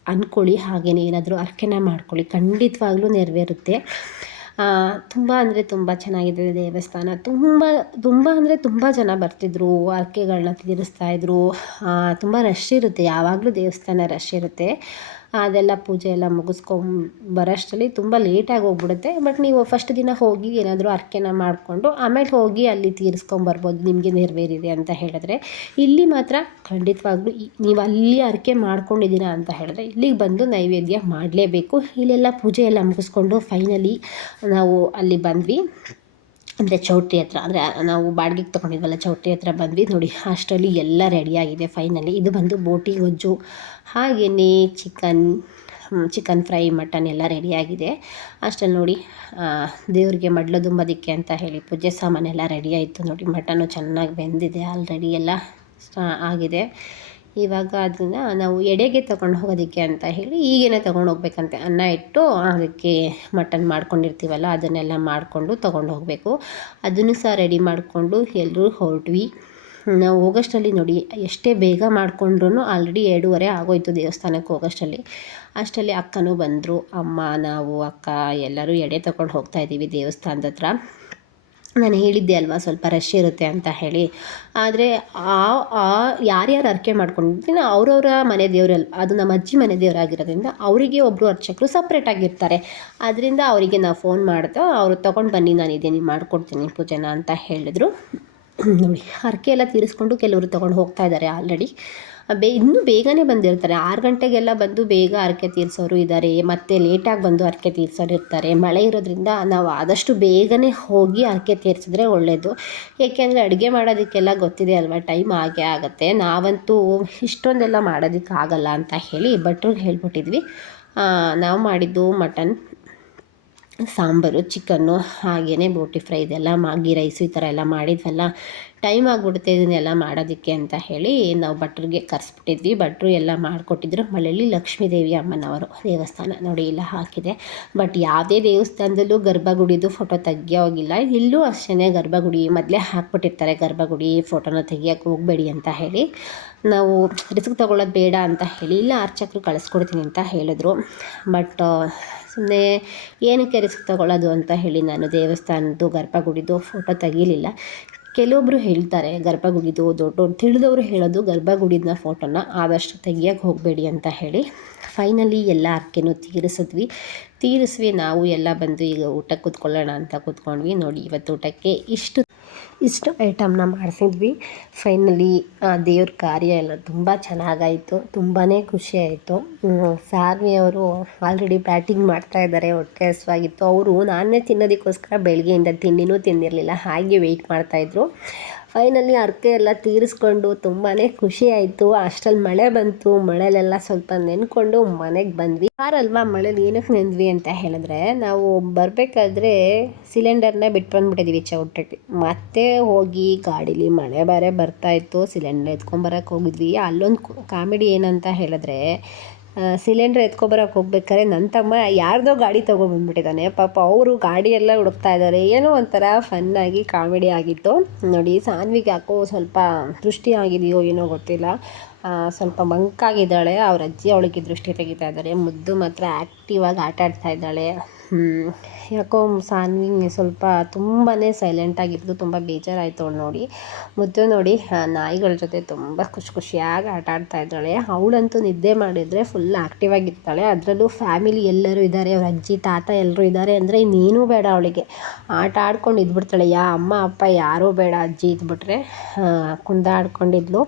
ಅಂದ್ಕೊಳ್ಳಿ ಹಾಗೆಯೇ ಏನಾದರೂ ಅರ್ಕೆನ ಮಾಡ್ಕೊಳ್ಳಿ. ಖಂಡಿತವಾಗ್ಲೂ ನೆರವೇರುತ್ತೆ. ತುಂಬ ಅಂದರೆ ತುಂಬ ಚೆನ್ನಾಗಿದೆ ದೇವಸ್ಥಾನ. ತುಂಬ ತುಂಬ ಅಂದರೆ ತುಂಬ ಜನ ಬರ್ತಿದ್ರು ತೀರಿಸ್ತಾ ತೀರಿಸ್ತಾಯಿದ್ರು ತುಂಬ ರಶ್ ಇರುತ್ತೆ. ಯಾವಾಗಲೂ ದೇವಸ್ಥಾನ ರಶ್ ಇರುತ್ತೆ. ಅದೆಲ್ಲ ಪೂಜೆ ಎಲ್ಲ ಬರೋಷ್ಟರಲ್ಲಿ ತುಂಬ ಲೇಟಾಗಿ ಹೋಗ್ಬಿಡುತ್ತೆ. ಬಟ್ ನೀವು ಫಸ್ಟ್ ದಿನ ಹೋಗಿ ಏನಾದರೂ ಹರಕೆನ ಮಾಡಿಕೊಂಡು ಆಮೇಲೆ ಹೋಗಿ ಅಲ್ಲಿ ತೀರಿಸ್ಕೊಂಬರ್ಬೋದು, ನಿಮಗೆ ನೆರವೇರಿದೆ ಅಂತ ಹೇಳಿದ್ರೆ. ಇಲ್ಲಿ ಮಾತ್ರ ಖಂಡಿತವಾಗ್ಲೂ ನೀವು ಅಲ್ಲಿ ಹರಕೆ ಮಾಡ್ಕೊಂಡಿದ್ದೀರಾ ಅಂತ ಹೇಳಿದ್ರೆ ಇಲ್ಲಿಗೆ ಬಂದು ನೈವೇದ್ಯ ಮಾಡಲೇಬೇಕು. ಇಲ್ಲೆಲ್ಲ ಪೂಜೆ ಎಲ್ಲ ಮುಗಿಸ್ಕೊಂಡು ಫೈನಲಿ ನಾವು ಅಲ್ಲಿ ಬಂದ್ವಿ. ಅಂದರೆ ಚೌಟ್ರಿ ಹತ್ರ, ಅಂದರೆ ನಾವು ಬಾಡಿಗೆಗೆ ತೊಗೊಂಡಿದ್ವಲ್ಲ ಚೌಟ್ರಿ ಹತ್ರ ಬಂದ್ವಿ. ನೋಡಿ, ಅಷ್ಟರಲ್ಲಿ ಎಲ್ಲ ರೆಡಿಯಾಗಿದೆ ಫೈನಲಿ ಇದು ಬಂದು ಬೋಟಿ, ಗೊಜ್ಜು ಹಾಗೆಯೇ ಚಿಕನ್ ಚಿಕನ್ ಫ್ರೈ ಮಟನ್ ಎಲ್ಲ ರೆಡಿಯಾಗಿದೆ ಅಷ್ಟಲ್ಲಿ ನೋಡಿ ದೇವರಿಗೆ ಮಡ್ಲು ತುಂಬೋದಕ್ಕೆ ಅಂತ ಹೇಳಿ ಪೂಜೆ ಸಾಮಾನೆಲ್ಲ ರೆಡಿಯಾಯಿತು ನೋಡಿ. ಮಟನು ಚೆನ್ನಾಗಿ ಬೆಂದಿದೆ ಆಲ್ರೆಡಿ ಎಲ್ಲ ಆಗಿದೆ. ಇವಾಗ ಅದನ್ನು ನಾವು ಎಡೆಗೆ ತಗೊಂಡು ಹೋಗೋದಕ್ಕೆ ಅಂತ ಹೇಳಿ ಈಗೇನೆ ತಗೊಂಡು ಹೋಗ್ಬೇಕಂತೆ. ಅನ್ನ ಇಟ್ಟು ಅದಕ್ಕೆ ಮಟನ್ ಮಾಡ್ಕೊಂಡಿರ್ತೀವಲ್ಲ, ಅದನ್ನೆಲ್ಲ ಮಾಡಿಕೊಂಡು ತೊಗೊಂಡು ಹೋಗಬೇಕು. ಅದನ್ನು ಸಹ ರೆಡಿ ಮಾಡಿಕೊಂಡು ಎಲ್ಲರೂ ಹೊರಟ್ವಿ. ನಾವು ಹೋಗೋಷ್ಟರಲ್ಲಿ ನೋಡಿ, ಎಷ್ಟೇ ಬೇಗ ಮಾಡಿಕೊಂಡ್ರೂ ಆಲ್ರೆಡಿ ಎರಡೂವರೆ ಆಗೋಯ್ತು ದೇವಸ್ಥಾನಕ್ಕೆ ಹೋಗೋಷ್ಟರಲ್ಲಿ ಅಷ್ಟರಲ್ಲಿ ಅಕ್ಕನೂ ಬಂದರು. ಅಮ್ಮ, ನಾವು, ಅಕ್ಕ ಎಲ್ಲರೂ ಎಡೆ ತಗೊಂಡು ಹೋಗ್ತಾ ಇದ್ದೀವಿ ದೇವಸ್ಥಾನದ ಹತ್ರ. ನಾನು ಹೇಳಿದ್ದೆ ಅಲ್ವಾ, ಸ್ವಲ್ಪ ರಶ್ ಇರುತ್ತೆ ಅಂತ ಹೇಳಿ. ಆದರೆ ಆ ಆ ಯಾರ್ಯಾರು ಅರ್ಕೆ ಮಾಡ್ಕೊಂಡಿರ್ತೀನಿ ಅವರವರ ಮನೆ ದೇವರಲ್ಲಿ ಅದು ನಮ್ಮ ಅಜ್ಜಿ ಮನೆ ದೇವರಾಗಿರೋದ್ರಿಂದ ಅವರಿಗೆ ಒಬ್ಬರು ಅರ್ಚಕರು ಸಪ್ರೇಟಾಗಿರ್ತಾರೆ ಅದರಿಂದ ಅವರಿಗೆ ನಾವು ಫೋನ್ ಮಾಡ್ತಾ ಅವರು ತೊಗೊಂಡು ಬನ್ನಿ ನಾನು ಇದ್ದೀನಿ ಮಾಡಿಕೊಡ್ತೀನಿ ಪೂಜೆನ ಅಂತ ಹೇಳಿದ್ರು. ಹರಕೆ ಎಲ್ಲ ತೀರಿಸ್ಕೊಂಡು ಕೆಲವರು ತೊಗೊಂಡು ಹೋಗ್ತಾ ಇದ್ದಾರೆ ಆಲ್ರೆಡಿ ಬೇ ಇನ್ನೂ ಬೇಗನೆ ಬಂದಿರ್ತಾರೆ. ಆರು ಗಂಟೆಗೆಲ್ಲ ಬಂದು ಬೇಗ ಹರಕೆ ತೀರಿಸೋರು ಇದ್ದಾರೆ ಮತ್ತು ಲೇಟಾಗಿ ಬಂದು ಹರಕೆ ತೀರಿಸೋರು ಇರ್ತಾರೆ. ಮಳೆ ಇರೋದ್ರಿಂದ ನಾವು ಆದಷ್ಟು ಬೇಗನೆ ಹೋಗಿ ಹರಕೆ ತೀರಿಸಿದ್ರೆ ಒಳ್ಳೆಯದು ಏಕೆಂದರೆ ಅಡುಗೆ ಮಾಡೋದಕ್ಕೆಲ್ಲ ಗೊತ್ತಿದೆ ಅಲ್ವಾ? ಟೈಮ್ ಆಗೇ ಆಗುತ್ತೆ. ನಾವಂತೂ ಇಷ್ಟೊಂದೆಲ್ಲ ಮಾಡೋದಕ್ಕಾಗಲ್ಲ ಅಂತ ಹೇಳಿ ಭಟ್ರಿಗೆ ಹೇಳ್ಬಿಟ್ಟಿದ್ವಿ. ನಾವು ಮಾಡಿದ್ದು ಮಟನ್ ಸಾಂಬಾರು ಚಿಕನ್ನು ಹಾಗೆಯೇ ಬೋಟಿ ಫ್ರೈ ಇದೆಲ್ಲ ಮಾಗಿ ರೈಸು ಈ ಥರ ಎಲ್ಲ ಮಾಡಿದ್ವಲ್ಲ ಟೈಮ್ ಆಗಿಬಿಡುತ್ತೆ ಇದನ್ನೆಲ್ಲ ಮಾಡೋದಕ್ಕೆ ಅಂತ ಹೇಳಿ ನಾವು ಭಟ್ರಿಗೆ ಕರೆಸ್ಬಿಟ್ಟಿದ್ವಿ. ಭಟ್ರು ಎಲ್ಲ ಮಾಡಿಕೊಟ್ಟಿದ್ರು. ಮಳೆಯಲ್ಲಿ ಲಕ್ಷ್ಮೀ ದೇವಿ ಅಮ್ಮನವರು ದೇವಸ್ಥಾನ ನೋಡಿ ಇಲ್ಲ ಹಾಕಿದೆ. ಬಟ್ ಯಾವುದೇ ದೇವಸ್ಥಾನದಲ್ಲೂ ಗರ್ಭಗುಡಿದು ಫೋಟೋ ತೆಗಿಯೋಗಿಲ್ಲ. ಇಲ್ಲೂ ಅಷ್ಟೇ ಗರ್ಭಗುಡಿ ಮೊದಲೇ ಹಾಕ್ಬಿಟ್ಟಿರ್ತಾರೆ. ಗರ್ಭಗುಡಿ ಫೋಟೋನ ತೆಗಿಯೋಕೆ ಹೋಗಬೇಡಿ ಅಂತ ಹೇಳಿ ನಾವು ರಿಸ್ಕ್ ತೊಗೊಳ್ಳೋದು ಬೇಡ ಅಂತ ಹೇಳಿ ಇಲ್ಲ ಅರ್ಚಕರು ಕಳಿಸ್ಕೊಡ್ತೀನಿ ಅಂತ ಹೇಳಿದ್ರು. ಬಟ್ ಸುಮ್ಮನೆ ಏನಕ್ಕೆ ರಿಸ್ಕ್ ತೊಗೊಳ್ಳೋದು ಅಂತ ಹೇಳಿ ನಾನು ದೇವಸ್ಥಾನದ್ದು ಗರ್ಭಗುಡಿದು ಫೋಟೋ ತೆಗೀಲಿಲ್ಲ. ಕೆಲವೊಬ್ಬರು ಹೇಳ್ತಾರೆ, ಗರ್ಭಗುಡಿದು ದೊಡ್ಡವ್ರು ತಿಳಿದವರು ಹೇಳೋದು ಗರ್ಭಗುಡಿನ ಫೋಟೋನ ಆದಷ್ಟು ತೆಗಿಯೋಕೆ ಹೋಗಬೇಡಿ ಅಂತ ಹೇಳಿ. ಫೈನಲಿ ಎಲ್ಲ ಅರ್ಕೆನೂ ತೀರಿಸಿದ್ವಿ. ತೀರಿಸ್ವಿ ನಾವು ಎಲ್ಲ ಬಂದು ಈಗ ಊಟಕ್ಕೆ ಕೂತ್ಕೊಳ್ಳೋಣ ಅಂತ ಕೂತ್ಕೊಂಡ್ವಿ. ನೋಡಿ, ಇವತ್ತು ಊಟಕ್ಕೆ ಇಷ್ಟು ಇಷ್ಟು ಐಟಮ್ನ ಮಾಡಿಸಿದ್ವಿ. ಫೈನಲಿ ದೇವ್ರ ಕಾರ್ಯ ಎಲ್ಲ ತುಂಬ ಚೆನ್ನಾಗಾಯಿತು. ತುಂಬಾ ಖುಷಿ ಆಯಿತು ಸಾರ್ವಿಯವರು ಆಲ್ರೆಡಿ ಬ್ಯಾಟಿಂಗ್ ಮಾಡ್ತಾ ಇದ್ದಾರೆ ಹೊಟ್ಟೆ ಹಸುವಾಗಿತ್ತು ಅವರು ನಾನೇ ತಿನ್ನೋದಕ್ಕೋಸ್ಕರ ಬೆಳಗ್ಗೆಯಿಂದ ತಿಂಡಿನೂ ತಿಂದಿರಲಿಲ್ಲ, ಹಾಗೆ ವೆಯ್ಟ್ ಮಾಡ್ತಾಯಿದ್ರು ಫೈನಲಿ ಹರಕೆ ಎಲ್ಲ ತೀರಿಸ್ಕೊಂಡು ತುಂಬಾ ಖುಷಿ ಆಯಿತು. ಅಷ್ಟರಲ್ಲಿ ಮಳೆ ಬಂತು. ಮಳೆಲೆಲ್ಲ ಸ್ವಲ್ಪ ನೆನ್ಕೊಂಡು ಮನೆಗೆ ಬಂದ್ವಿ. ಕಾರಲ್ವಾ ಮಳೇಲಿ ಏನಕ್ಕೆ ನೆಂದ್ವಿ ಅಂತ ಹೇಳಿದ್ರೆ ನಾವು ಬರಬೇಕಾದ್ರೆ ಸಿಲಿಂಡರ್ನ ಬಿಟ್ಟು ಬಂದ್ಬಿಟ್ಟಿದ್ದೀವಿ ಚೌಟಕ್ಕೆ ಮತ್ತೆ ಹೋಗಿ ಗಾಡೀಲಿ ಮಳೆ ಬೇರೆ ಬರ್ತಾಯಿತ್ತು ಸಿಲಿಂಡರ್ ಎತ್ಕೊಂಬರಕ್ಕೆ ಹೋಗಿದ್ವಿ. ಅಲ್ಲೊಂದು ಕಾಮಿಡಿ ಏನಂತ ಹೇಳಿದ್ರೆ ಸಿಲಿಂಡ್ರ್ ಎತ್ಕೊಬರಕ್ಕೆ ಹೋಗ್ಬೇಕಾದ್ರೆ ನನ್ನ ತಮ್ಮ ಯಾರ್ದೋ ಗಾಡಿ ತೊಗೊಬಂದ್ಬಿಟ್ಟಿದ್ದಾನೆ ಪಾಪ ಅವರು ಗಾಡಿ ಎಲ್ಲ ಹುಡುಕ್ತಾ ಇದ್ದಾರೆ ಏನೋ ಒಂಥರ ಫನ್ನಾಗಿ ಕಾಮಿಡಿ ಆಗಿತ್ತು. ನೋಡಿ, ಸಾನ್ವಿಗೆ ಯಾಕೋ ಸ್ವಲ್ಪ ದೃಷ್ಟಿ ಆಗಿದೆಯೋ ಏನೋ ಗೊತ್ತಿಲ್ಲ. ಸ್ವಲ್ಪ ಮಂಕಾಗಿದ್ದಾಳೆ ಅವ್ರ ಅಜ್ಜಿ ಅವಳಿಗೆ ದೃಷ್ಟಿ ತೆಗಿತಾ ಇದ್ದಾರೆ ಮುದ್ದು ಮಾತ್ರ ಆ್ಯಕ್ಟಿವಾಗಿ ಆಟ ಆಡ್ತಾ ಇದ್ದಾಳೆ. ಯಾಕೋ ಸಾನ್ವಿ ಸ್ವಲ್ಪ ತುಂಬಾ ಸೈಲೆಂಟಾಗಿದ್ದು ತುಂಬ ಬೇಜಾರಾಯಿತು ಅವಳು ನೋಡಿ. ಮುದ್ದು ನೋಡಿ ನಾಯಿಗಳ ಜೊತೆ ತುಂಬ ಖುಷಿ ಖುಷಿಯಾಗಿ ಆಟ ಆಡ್ತಾ ಇದ್ದಾಳೆ. ಅವಳಂತೂ ನಿದ್ದೆ ಮಾಡಿದರೆ ಫುಲ್ ಆ್ಯಕ್ಟಿವ್ ಆಗಿರ್ತಾಳೆ. ಅದರಲ್ಲೂ ಫ್ಯಾಮಿಲಿ ಎಲ್ಲರೂ ಇದ್ದಾರೆ ಅವ್ರ ಅಜ್ಜಿ, ತಾತ ಎಲ್ಲರೂ ಇದ್ದಾರೆ ಅಂದರೆ ನೀನು ಬೇಡ ಅವಳಿಗೆ. ಆಟ ಆಡ್ಕೊಂಡು ಇದ್ಬಿಡ್ತಾಳೆ. ಯಾ ಅಮ್ಮ, ಅಪ್ಪ ಯಾರೂ ಬೇಡ, ಅಜ್ಜಿ ಇದ್ಬಿಟ್ರೆ ಕುಂದಾಡ್ಕೊಂಡಿದ್ಲು.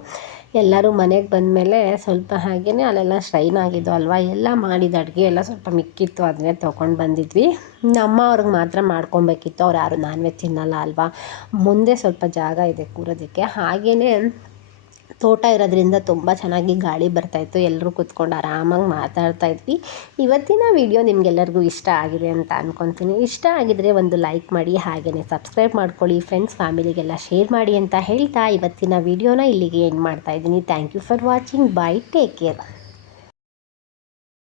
ಎಲ್ಲರೂ ಮನೆಗೆ ಬಂದಮೇಲೆ ಸ್ವಲ್ಪ ಹಾಗೆಯೇ ಅಲ್ಲೆಲ್ಲ ಸ್ಟ್ರೈನ್ ಆಗಿದ್ದು ಅಲ್ವಾ, ಎಲ್ಲ ಮಾಡಿದ ಅಡುಗೆ ಎಲ್ಲ ಸ್ವಲ್ಪ ಮಿಕ್ಕಿತ್ತು, ಅದನ್ನೇ ತೊಗೊಂಡು ಬಂದಿದ್ವಿ. ನಮ್ಮ ಅವ್ರಿಗೆ ಮಾತ್ರ ಮಾಡ್ಕೊಬೇಕಿತ್ತು, ಅವ್ರು ಯಾರು ನಾನ್ ವೆಜ್ ತಿನ್ನಲ್ಲ ಅಲ್ವಾ. ಮುಂದೆ ಸ್ವಲ್ಪ ಜಾಗ ಇದೆ ಕೂರೋದಕ್ಕೆ. ಹಾಗೆಯೇ ತೋಟ ಇರೋದ್ರಿಂದ ತುಂಬ ಚೆನ್ನಾಗಿ ಗಾಳಿ ಬರ್ತಾಯಿತ್ತು ಎಲ್ಲರೂ ಕೂತ್ಕೊಂಡು ಆರಾಮಾಗಿ ಮಾತಾಡ್ತಾ ಇದ್ವಿ. ಇವತ್ತಿನ ವಿಡಿಯೋ ನಿಮಗೆಲ್ಲರಿಗೂ ಇಷ್ಟ ಆಗಿದೆ ಅಂತ ಅಂದ್ಕೊತೀನಿ ಇಷ್ಟ ಆಗಿದರೆ ಒಂದು ಲೈಕ್ ಮಾಡಿ ಹಾಗೆಯೇ ಸಬ್ಸ್ಕ್ರೈಬ್ ಮಾಡ್ಕೊಳ್ಳಿ, ಫ್ರೆಂಡ್ಸ್, ಫ್ಯಾಮಿಲಿಗೆಲ್ಲ ಶೇರ್ ಮಾಡಿ ಅಂತ ಹೇಳ್ತಾ ಇವತ್ತಿನ ವಿಡಿಯೋನ ಇಲ್ಲಿಗೆ ಎಂಡ್ ಮಾಡ್ತಾ ಇದ್ದೀನಿ. Thank you for watching. Bye take care.